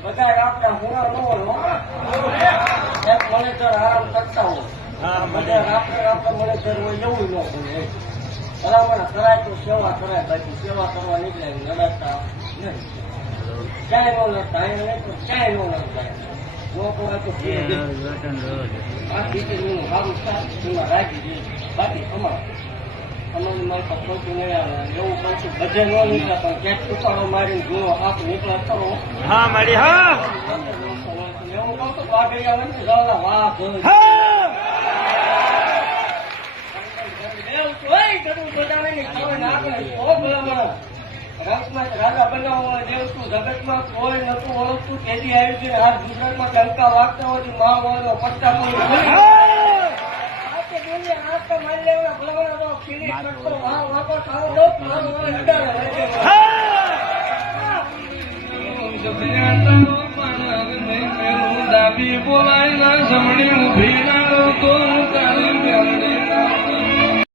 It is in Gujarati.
બધા આપણા હુણા ન હોય એક મોનિટર આરામ કરતા હોય બધા રાત્રે મોનિટર હોય એવું ન હોય ભલામણ કરાય તો સેવા કરાય બાકી સેવા કરવા નીકળે લડતા નહીં ક્યાંય ન લડતા અહીંયા નહીં તો ક્યાંય ન લડતા લોકો આ સ્થિતિનું સારું થાય એમાં રાખી દે બાકી અમારી મારી સૌથી નહીં આવે એવું કશું બધે ન નીકળે પણ ક્યાંક ટુકાડો મારીને જુઓ હાથ નીકળે કરો હા મારી હા એવું કહું તો વાઘડિયા નથી જવાના વાઘ રાજા બનાવવા દેવતું જગતમાં કોઈ નતું ઓળખતું તેથી આવ્યું છે આ ગુજરાતમાં ડંકા વાગતા હોય મા વાળો પટ્ટા મારી લેવાના ભલાવાના ફિનિશ કરતો વાપર ખાવો દો દાબી બોલાય જમણી ઉભી